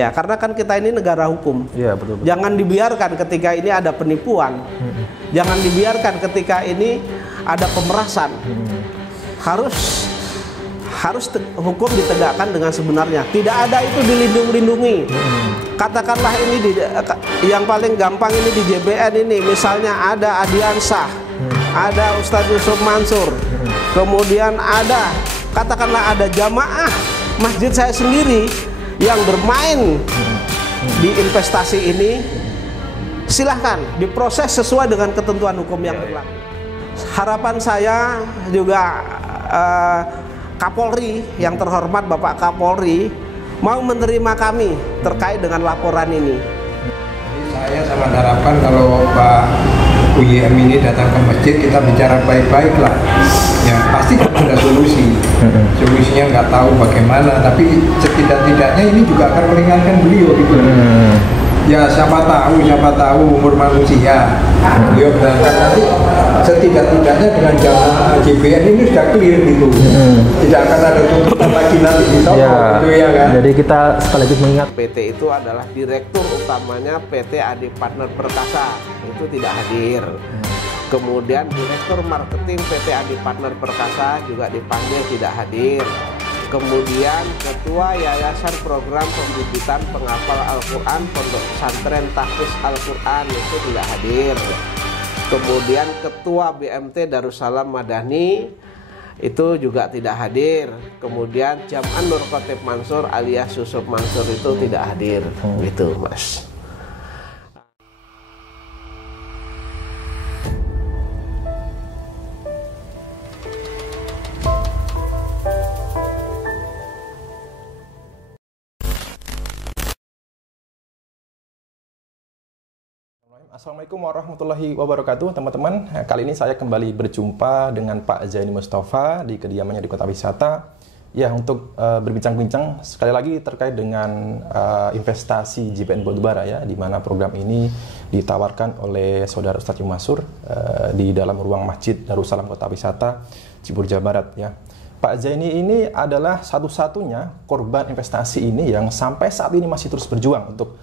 Ya, karena kan kita ini negara hukum. Iya, betul. Jangan dibiarkan ketika ini ada penipuan. Jangan dibiarkan ketika ini ada pemerasan. Harus hukum ditegakkan dengan sebenarnya. Tidak ada itu dilindungi. Katakanlah ini yang paling gampang ini di JBN ini, misalnya ada Adiansah, ada Ustadz Yusuf Mansur, kemudian katakanlah ada jamaah masjid saya sendiri yang bermain di investasi ini, silahkan diproses sesuai dengan ketentuan hukum yang berlaku. Harapan saya juga Kapolri yang terhormat Bapak Kapolri mau menerima kami terkait dengan laporan ini. Saya sangat harapkan kalau Pak UYM ini datang ke masjid, kita bicara baik-baik lah. Ya pasti kan ada solusi. Solusinya nggak tahu bagaimana, tapi setidak-tidaknya ini juga akan meringankan beliau gitu. Ya siapa tahu umur manusia. Beliau berangkat nanti setidak-tidaknya dengan jamaah JBN ini sudah clear gitu. Tidak akan ada tuntutan lagi nanti di sana, gitu ya kan. Jadi kita sekaligus mengingat PT itu adalah direktur utamanya PT AD Partner Perkasa, itu tidak hadir. Kemudian direktur marketing PT AD Partner Perkasa juga dipanggil, tidak hadir. Kemudian ketua yayasan program pembibitan penghafal Al-Quran Pondok Pesantren Tahfiz Al-Quran itu tidak hadir. Kemudian ketua BMT Darussalam Madani itu juga tidak hadir. Kemudian Jam'an Nur Khotib Mansur alias Yusuf Mansur itu tidak hadir. Gitu Mas. Assalamualaikum warahmatullahi wabarakatuh, teman-teman. Kali ini saya kembali berjumpa dengan Pak Zaini Mustafa di kediamannya di Kota Wisata. Ya, untuk berbincang-bincang sekali lagi terkait dengan investasi JBN Batubara ya, di mana program ini ditawarkan oleh Saudara Ustadz Mansur di dalam ruang Masjid Darussalam Kota Wisata Cibubur, Jawa Barat ya. Pak Zaini ini adalah satu-satunya korban investasi ini yang sampai saat ini masih terus berjuang untuk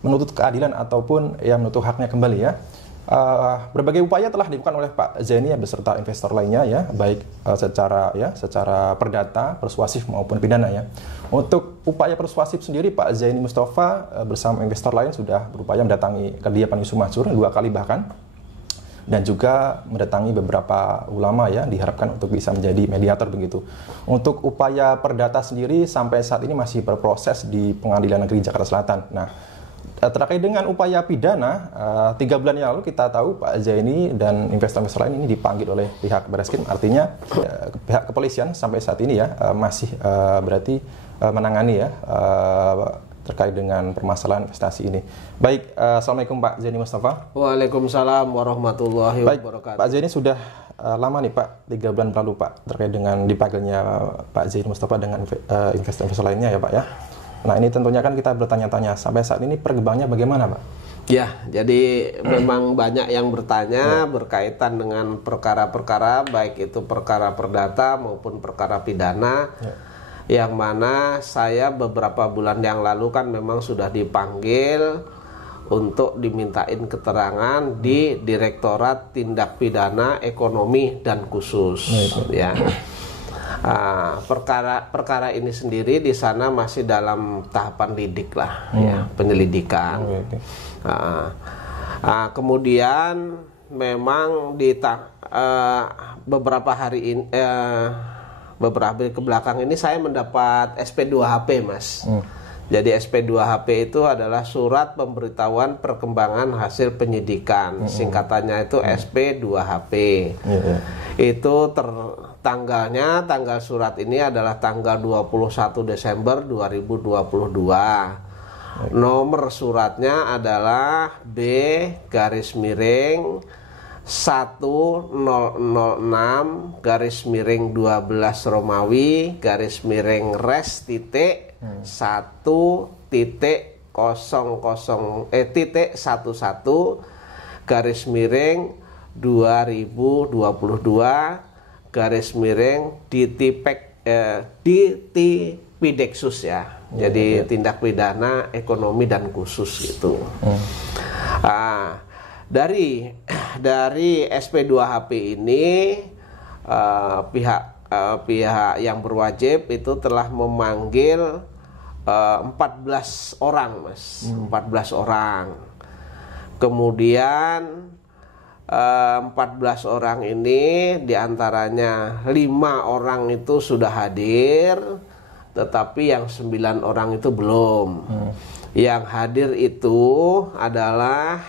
menuntut keadilan ataupun yang menuntut haknya kembali ya. Berbagai upaya telah dilakukan oleh Pak Zaini beserta investor lainnya ya, baik secara perdata, persuasif maupun pidana ya. Untuk upaya persuasif sendiri Pak Zaini Mustafa bersama investor lain sudah berupaya mendatangi kediaman Yusuf Mansur 2 kali bahkan, dan juga mendatangi beberapa ulama ya, diharapkan untuk bisa menjadi mediator begitu. Untuk upaya perdata sendiri sampai saat ini masih berproses di Pengadilan Negeri Jakarta Selatan. Nah, terkait dengan upaya pidana, 3 bulan yang lalu kita tahu Pak Zaini dan investor-investor lain ini dipanggil oleh pihak Barreskrim, artinya pihak kepolisian sampai saat ini ya masih berarti menangani ya terkait dengan permasalahan investasi ini. Baik, Assalamualaikum Pak Zaini Mustafa. Waalaikumsalam warahmatullahi wabarakatuh. Pak Zaini sudah lama nih Pak, 3 bulan lalu Pak, terkait dengan dipanggilnya Pak Zaini Mustafa dengan investor-investor lainnya ya Pak ya. Nah, ini tentunya kan kita bertanya-tanya sampai saat ini perkembangannya bagaimana Pak? Ya, jadi memang banyak yang bertanya berkaitan dengan perkara-perkara, baik itu perkara perdata maupun perkara pidana, yang mana saya beberapa bulan yang lalu kan memang sudah dipanggil untuk dimintain keterangan di Direktorat Tindak Pidana Ekonomi dan Khusus ya. Perkara ini sendiri di sana masih dalam tahapan lidik lah ya, penyelidikan. Kemudian memang beberapa hari ke belakang ini saya mendapat SP2HP Mas. Jadi SP2HP itu adalah surat pemberitahuan perkembangan hasil penyidikan. Singkatannya itu SP2HP. Itu tanggal surat ini adalah tanggal 21 Desember 2022. Nomor suratnya adalah B/1006/12 Romawi /res titik 1.0011/2022 DTPideksus ya. Jadi tindak pidana ekonomi dan khusus gitu. Dari SP2HP ini pihak yang berwajib itu telah memanggil 14 orang, Mas. 14 orang. Kemudian 14 orang ini diantaranya 5 orang itu sudah hadir, tetapi yang 9 orang itu belum. Yang hadir itu adalah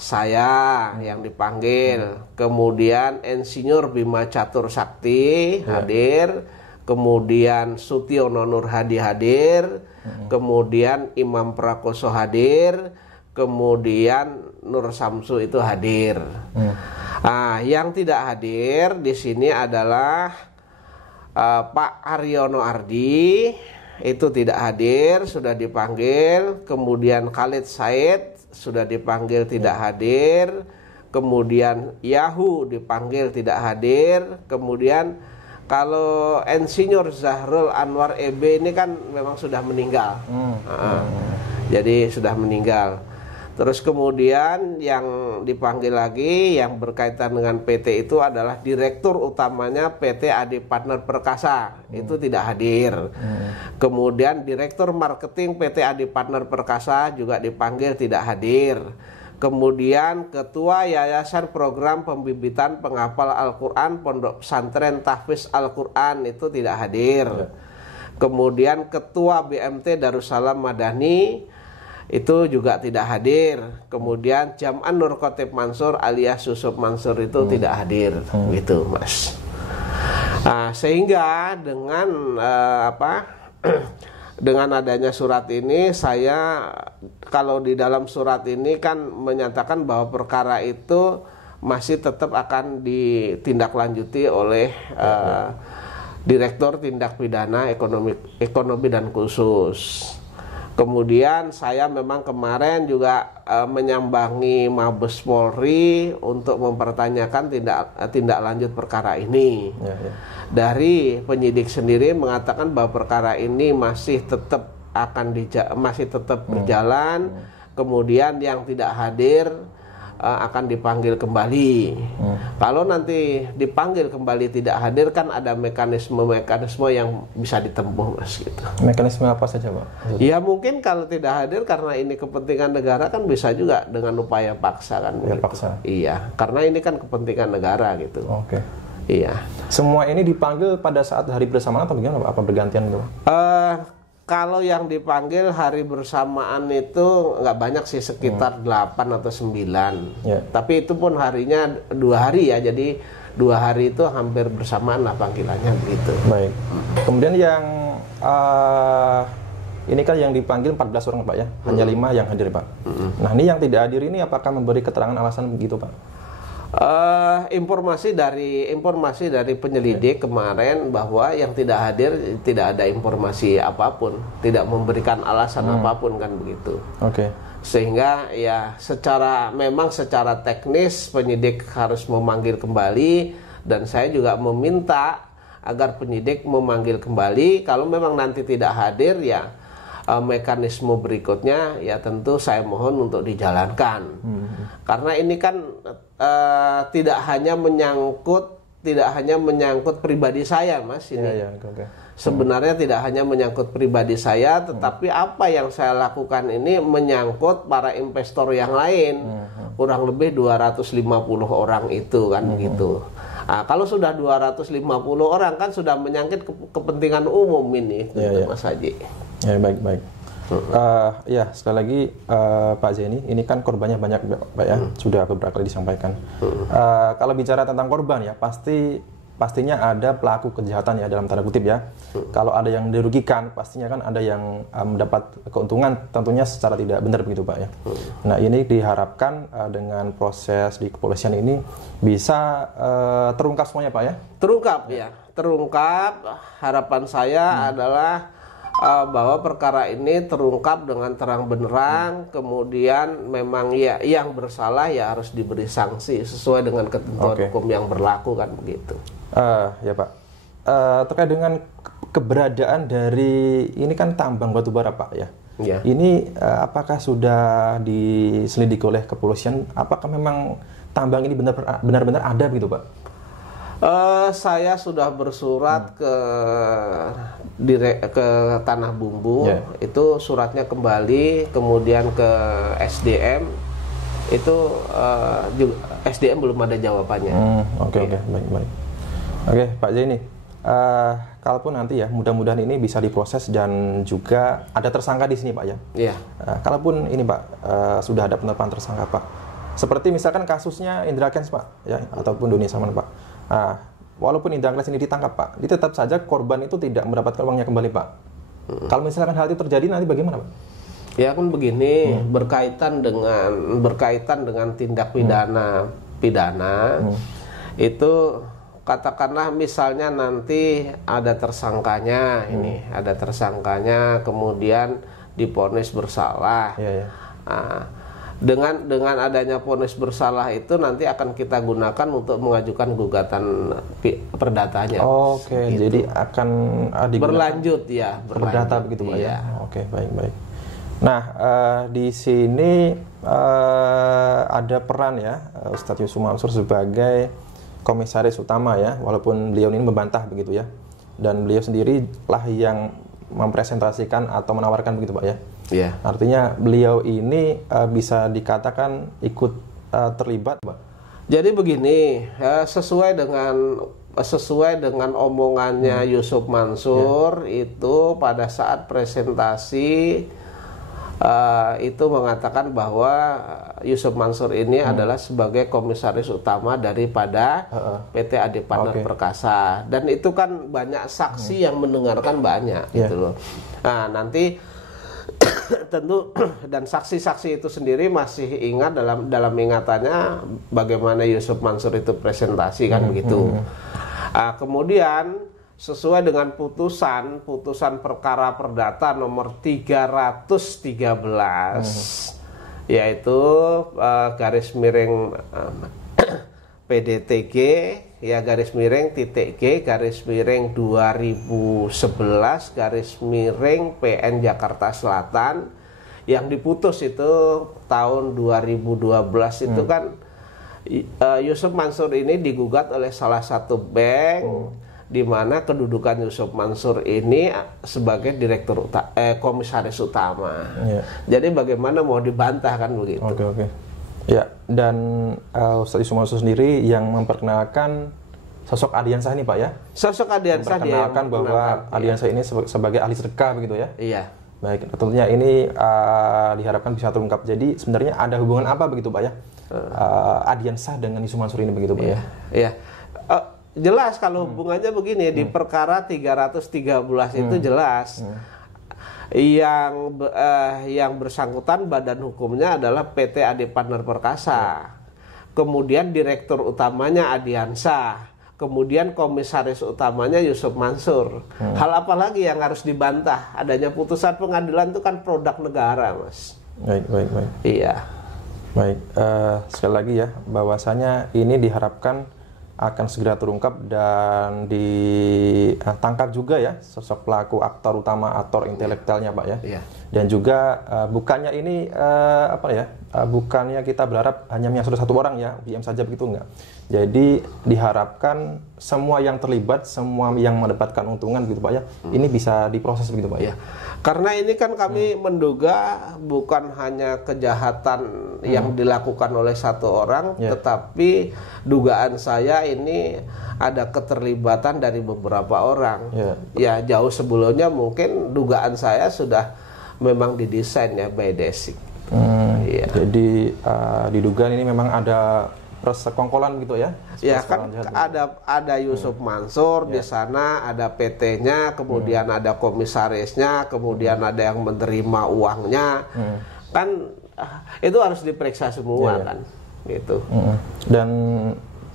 saya yang dipanggil, kemudian Insinyur Bima Catur Sakti hadir, kemudian Sutiono Nur Hadi hadir, kemudian Imam Prakoso hadir, kemudian Nur Samsu itu hadir. Yang tidak hadir di sini adalah Pak Aryono Ardi, itu tidak hadir, sudah dipanggil. Kemudian Khalid Said sudah dipanggil, tidak hadir. Kemudian Yahu dipanggil, tidak hadir. Kemudian kalau Insinyur Zahrul Anwar EB ini kan memang sudah meninggal. Jadi sudah meninggal. Terus kemudian yang dipanggil lagi yang berkaitan dengan PT itu adalah Direktur Utamanya PT AD Partner Perkasa, itu tidak hadir. Kemudian Direktur Marketing PT AD Partner Perkasa juga dipanggil, tidak hadir. Kemudian Ketua Yayasan Program Pembibitan Penghafal Al-Quran Pondok Pesantren Tahfiz Al-Quran itu tidak hadir. Kemudian Ketua BMT Darussalam Madani itu juga tidak hadir. Kemudian Jam'an Nur Khotib Mansur alias Yusuf Mansur itu tidak hadir, gitu, Mas. Sehingga dengan dengan adanya surat ini, saya kalau di dalam surat ini kan menyatakan bahwa perkara itu masih tetap akan ditindaklanjuti oleh Direktur Tindak Pidana Ekonomi dan Khusus. Kemudian saya memang kemarin juga menyambangi Mabes Polri untuk mempertanyakan tindak lanjut perkara ini. Dari penyidik sendiri mengatakan bahwa perkara ini masih tetap berjalan. Kemudian yang tidak hadir akan dipanggil kembali. Kalau nanti dipanggil kembali tidak hadir, kan ada mekanisme yang bisa ditempuh, Mas, gitu. Mekanisme apa saja, Pak? Ya mungkin kalau tidak hadir karena ini kepentingan negara, kan bisa juga dengan upaya paksa kan. Upaya gitu. Paksa. Iya, karena ini kan kepentingan negara gitu. Oke. Iya. Semua ini dipanggil pada saat hari bersamaan atau bagaimana, Pak? Apa bergantian gitu? Kalau yang dipanggil hari bersamaan itu nggak banyak sih, sekitar 8 atau 9. Tapi itu pun harinya 2 hari ya, jadi 2 hari itu hampir bersamaan lah panggilannya begitu. Baik. Kemudian yang ini kan yang dipanggil 14 orang, Pak, ya? Hanya 5 yang hadir, Pak. Nah, ini yang tidak hadir ini apakah memberi keterangan alasan begitu, Pak? Informasi dari penyelidik kemarin bahwa yang tidak hadir tidak ada informasi apapun, tidak memberikan alasan apapun, kan begitu. Sehingga ya secara teknis penyidik harus memanggil kembali, dan saya juga meminta agar penyidik memanggil kembali. Kalau memang nanti tidak hadir, ya mekanisme berikutnya ya tentu saya mohon untuk dijalankan. Karena ini kan tidak hanya menyangkut pribadi saya, Mas, ini. Sebenarnya tidak hanya menyangkut pribadi saya, tetapi apa yang saya lakukan ini menyangkut para investor yang lain. Kurang lebih 250 orang itu kan begitu. Kalau sudah 250 orang kan sudah menyangkut kepentingan umum ini, Mas Haji. Ya, baik. Ya, sekali lagi Pak Zaini, ini kan korbannya banyak, Pak, ya, sudah beberapa kali disampaikan. Kalau bicara tentang korban ya, pastinya ada pelaku kejahatan ya, dalam tanda kutip ya. Kalau ada yang dirugikan, pastinya kan ada yang mendapat keuntungan, tentunya secara tidak benar begitu, Pak, ya. Nah, ini diharapkan dengan proses di kepolisian ini bisa terungkap semuanya, Pak, ya. Terungkap. Harapan saya adalah bahwa perkara ini terungkap dengan terang benderang, kemudian memang ya yang bersalah ya harus diberi sanksi sesuai dengan ketentuan hukum yang berlaku, kan begitu. Ya, Pak. terkait dengan keberadaan dari ini kan tambang batubara Pak ya. Ya. Ini apakah sudah diselidiki oleh kepolisian? Apakah memang tambang ini benar-benar ada begitu Pak? Saya sudah bersurat ke Tanah Bumbu, itu suratnya kembali, kemudian ke SDM, itu juga, SDM belum ada jawabannya. Oke, baik. Oke, Pak Zaini, kalaupun nanti ya mudah-mudahan ini bisa diproses dan juga ada tersangka di sini Pak ya. Iya. Kalaupun ini Pak sudah ada penetapan tersangka Pak, seperti misalkan kasusnya Indra Kents Pak ya, ataupun Doni Salmanan Pak. Walaupun Indra Kents ini ditangkap Pak, ini tetap saja korban itu tidak mendapatkan uangnya kembali Pak. Kalau misalkan hal itu terjadi nanti bagaimana Pak? Ya kan begini, berkaitan dengan tindak pidana itu katakanlah misalnya nanti ada tersangkanya ada tersangkanya kemudian divonis bersalah. Dengan adanya vonis bersalah itu nanti akan kita gunakan untuk mengajukan gugatan perdatanya. Oke, gitu. Jadi akan berlanjut ya, perdata begitu Pak ya. Oke, baik. Nah, di sini ada peran ya Ustadz Yusuf Mansur sebagai komisaris utama ya, walaupun beliau ini membantah begitu ya, dan beliau sendiri lah yang mempresentasikan atau menawarkan begitu Pak ya. Iya. Artinya beliau ini bisa dikatakan ikut terlibat Pak. Jadi begini, sesuai dengan omongannya Yusuf Mansur itu pada saat presentasi itu mengatakan bahwa Yusuf Mansur ini adalah sebagai komisaris utama daripada PT Adi Partner Perkasa, dan itu kan banyak saksi yang mendengarkan banyak gitu loh. Nah nanti tentu dan saksi-saksi itu sendiri masih ingat dalam ingatannya bagaimana Yusuf Mansur itu presentasi kan begitu. Kemudian sesuai dengan putusan perkara perdata nomor 313 yaitu garis miring PDTG ya garis miring titik G garis miring 2011 garis miring PN Jakarta Selatan yang diputus itu tahun 2012 itu kan Yusuf Mansur ini digugat oleh salah satu bank di mana kedudukan Yusuf Mansur ini sebagai komisaris utama. Jadi bagaimana mau dibantah kan begitu. Oke. Ya, dan Ustadz Yusuf Mansur sendiri yang memperkenalkan sosok Ardiansah ini Pak ya. Sosok Ardiansah dia memperkenalkan bahwa Ardiansah ini sebagai ahli sedekah begitu ya. Iya. Baik, tentunya ini diharapkan bisa terungkap. Jadi sebenarnya ada hubungan apa begitu Pak ya? Ardiansah dengan Yusuf Mansur ini begitu Pak ya? Iya. Jelas kalau hubungannya begini di perkara 313 itu jelas yang bersangkutan badan hukumnya adalah PT Adi Partner Perkasa, kemudian direktur utamanya Ardiansah, kemudian komisaris utamanya Yusuf Mansur. Hal apa lagi yang harus dibantah? Adanya putusan pengadilan itu kan produk negara Mas. Baik. Iya. Baik, sekali lagi ya bahwasanya ini diharapkan akan segera terungkap dan ditangkap juga ya sosok pelaku aktor utama, aktor intelektualnya Pak ya. Iya. Dan juga bukannya ini bukannya kita berharap hanya menyasar satu orang ya, UGM saja begitu enggak. Jadi diharapkan semua yang terlibat, semua yang mendapatkan untungan gitu Pak ya, ini bisa diproses begitu Pak ya. Karena ini kan kami menduga bukan hanya kejahatan yang dilakukan oleh satu orang, tetapi dugaan saya ini ada keterlibatan dari beberapa orang. Ya jauh sebelumnya mungkin dugaan saya sudah memang didesain ya by Desik. Jadi diduga ini memang ada persekongkolan gitu ya? Ya kan ada Yusuf Mansur di sana, ada PT-nya, kemudian ada komisarisnya, kemudian ada yang menerima uangnya, kan itu harus diperiksa semua kan, gitu. Dan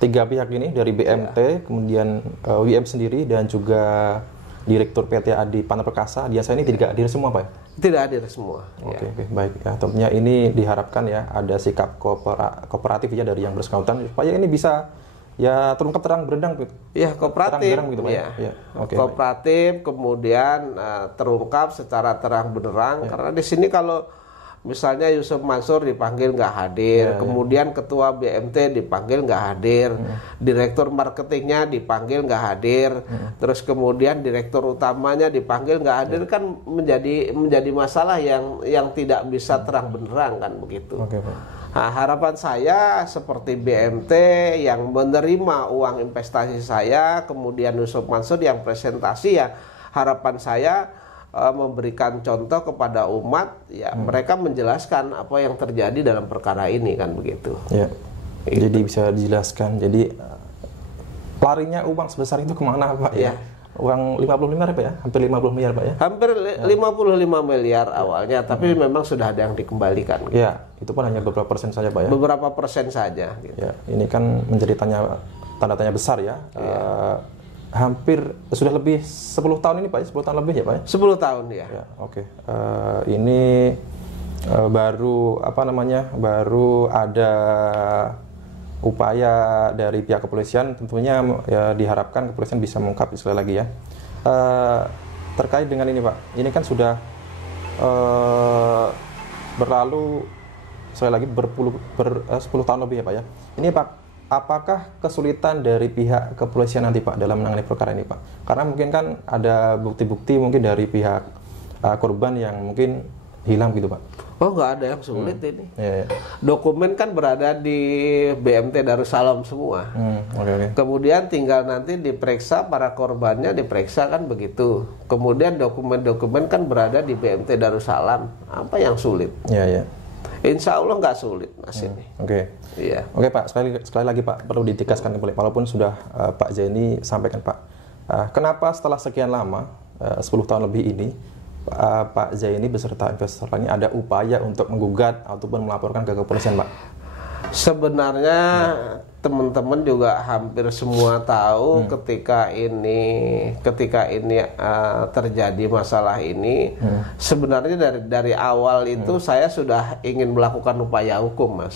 tiga pihak ini dari BMT, kemudian UIM sendiri dan juga Direktur PT Adi Partner Perkasa, Ardiansah ini tidak hadir semua Pak? Tidak hadir semua. Oke, baik ya. Tentunya ini diharapkan ya ada sikap kooperatif ya dari yang bersangkutan supaya ini bisa ya terungkap terang benderang gitu. Ya, kooperatif. Terang gitu, Pak. Ya. Ya. Oke, kooperatif, kemudian terungkap secara terang benderang. Karena di sini kalau misalnya Yusuf Mansur dipanggil nggak hadir, kemudian ketua BMT dipanggil nggak hadir, direktur marketingnya dipanggil nggak hadir, terus kemudian direktur utamanya dipanggil nggak hadir, kan menjadi masalah yang tidak bisa terang benderang kan begitu. Oke, Pak. Nah, harapan saya seperti BMT yang menerima uang investasi saya, kemudian Yusuf Mansur yang presentasi, ya harapan saya memberikan contoh kepada umat, ya mereka menjelaskan apa yang terjadi dalam perkara ini kan begitu. Ya. Jadi bisa dijelaskan. Jadi larinya uang sebesar itu kemana, Pak? Ya. Uang 55 miliar, Pak ya? Hampir 50 miliar, Pak ya? Hampir 55 miliar awalnya, tapi memang sudah ada yang dikembalikan. Gitu. Ya, itu pun hanya beberapa persen saja, Pak ya? Beberapa persen saja. Gitu. Ya, ini kan menjadi tanda tanya besar ya. Hampir sudah lebih 10 tahun ini, Pak ya? 10 tahun lebih ya, Pak ya? 10 tahun ya. Ya, oke. Ini baru baru ada upaya dari pihak kepolisian, tentunya ya diharapkan kepolisian bisa mengungkap sekali lagi ya. Terkait dengan ini, Pak, ini kan sudah berlalu sekali lagi 10 tahun lebih ya, Pak ya. Ini Pak, apakah kesulitan dari pihak kepolisian nanti, Pak, dalam menangani perkara ini, Pak? Karena mungkin kan ada bukti-bukti mungkin dari pihak korban yang mungkin hilang gitu, Pak. Oh, nggak ada yang sulit ini. Ya. Dokumen kan berada di BMT Darussalam semua. Okay. Kemudian tinggal nanti diperiksa, para korbannya diperiksa kan begitu. Kemudian dokumen-dokumen kan berada di BMT Darussalam. Apa yang sulit? Ya. Insya Allah nggak sulit Mas ini. Oke. Iya. Oke, Pak, sekali lagi Pak, perlu ditegaskan kembali, walaupun sudah Pak Zaini sampaikan, Pak. Kenapa setelah sekian lama, 10 tahun lebih ini, Pak Zaini beserta investor ini ada upaya untuk menggugat ataupun melaporkan ke kepolisian, Pak? Sebenarnya teman-teman juga hampir semua tahu ketika ini terjadi masalah ini. Sebenarnya dari awal itu saya sudah ingin melakukan upaya hukum, Mas.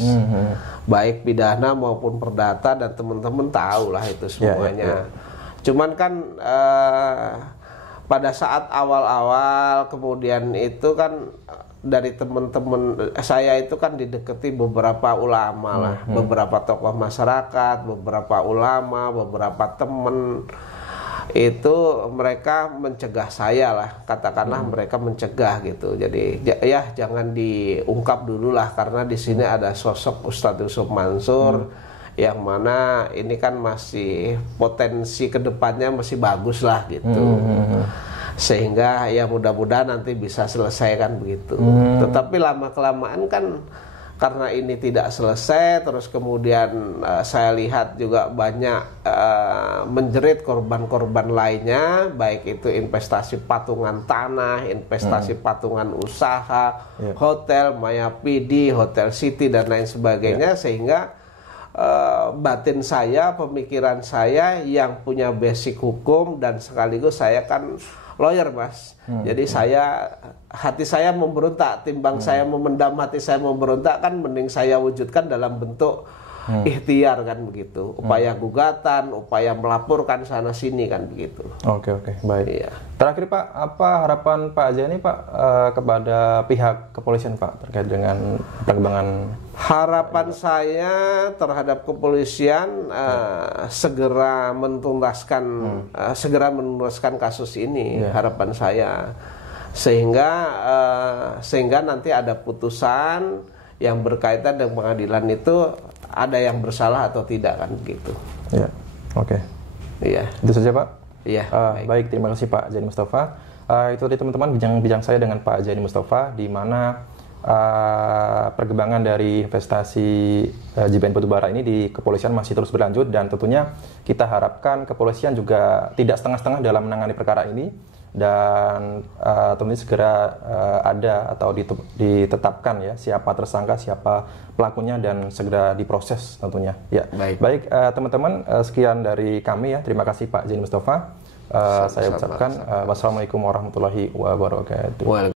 Baik pidana maupun perdata, dan teman-teman tahu lah itu semuanya. Cuman kan pada saat awal-awal kemudian itu kan dari teman-teman saya itu kan didekati beberapa ulama lah, beberapa tokoh masyarakat, beberapa ulama, beberapa teman, itu mereka mencegah saya lah, katakanlah mereka mencegah gitu. Jadi ya jangan diungkap dulu lah, karena di sini ada sosok Ustadz Yusuf Mansur yang mana ini kan masih potensi kedepannya masih bagus lah gitu. Sehingga ya mudah-mudahan nanti bisa selesai kan begitu. Tetapi lama-kelamaan kan karena ini tidak selesai, terus kemudian saya lihat juga banyak menjerit korban-korban lainnya, baik itu investasi patungan tanah, investasi patungan usaha, hotel, Maya PD, Hotel City, dan lain sebagainya, sehingga batin saya, pemikiran saya yang punya basic hukum, dan sekaligus saya kan lawyer, Mas. Jadi hati saya memberontak, timbang saya memendam hati saya memberontak, kan mending saya wujudkan dalam bentuk ikhtiar kan begitu. Upaya gugatan, upaya melaporkan sana sini kan begitu. Oke, baik. Iya. Terakhir, Pak, apa harapan Pak Zaini, Pak, kepada pihak kepolisian, Pak, terkait dengan perkembangan? Harapan saya terhadap kepolisian segera menuntaskan kasus ini. Harapan saya sehingga nanti ada putusan yang berkaitan dengan pengadilan itu, ada yang bersalah atau tidak kan begitu. Ya, oke. Iya. Itu saja, Pak. Iya. Baik, terima kasih Pak Zaini Mustafa. Itu tadi teman-teman bincang saya dengan Pak Zaini Mustafa, di mana perkembangan dari investasi JBN Batubara ini di kepolisian masih terus berlanjut, dan tentunya kita harapkan kepolisian juga tidak setengah-setengah dalam menangani perkara ini, dan tentunya segera ada atau ditetapkan ya siapa tersangka, siapa pelakunya, dan segera diproses tentunya. Ya, baik teman-teman, sekian dari kami ya. Terima kasih Pak Zaini Mustafa. Saya ucapkan wassalamualaikum warahmatullahi wabarakatuh.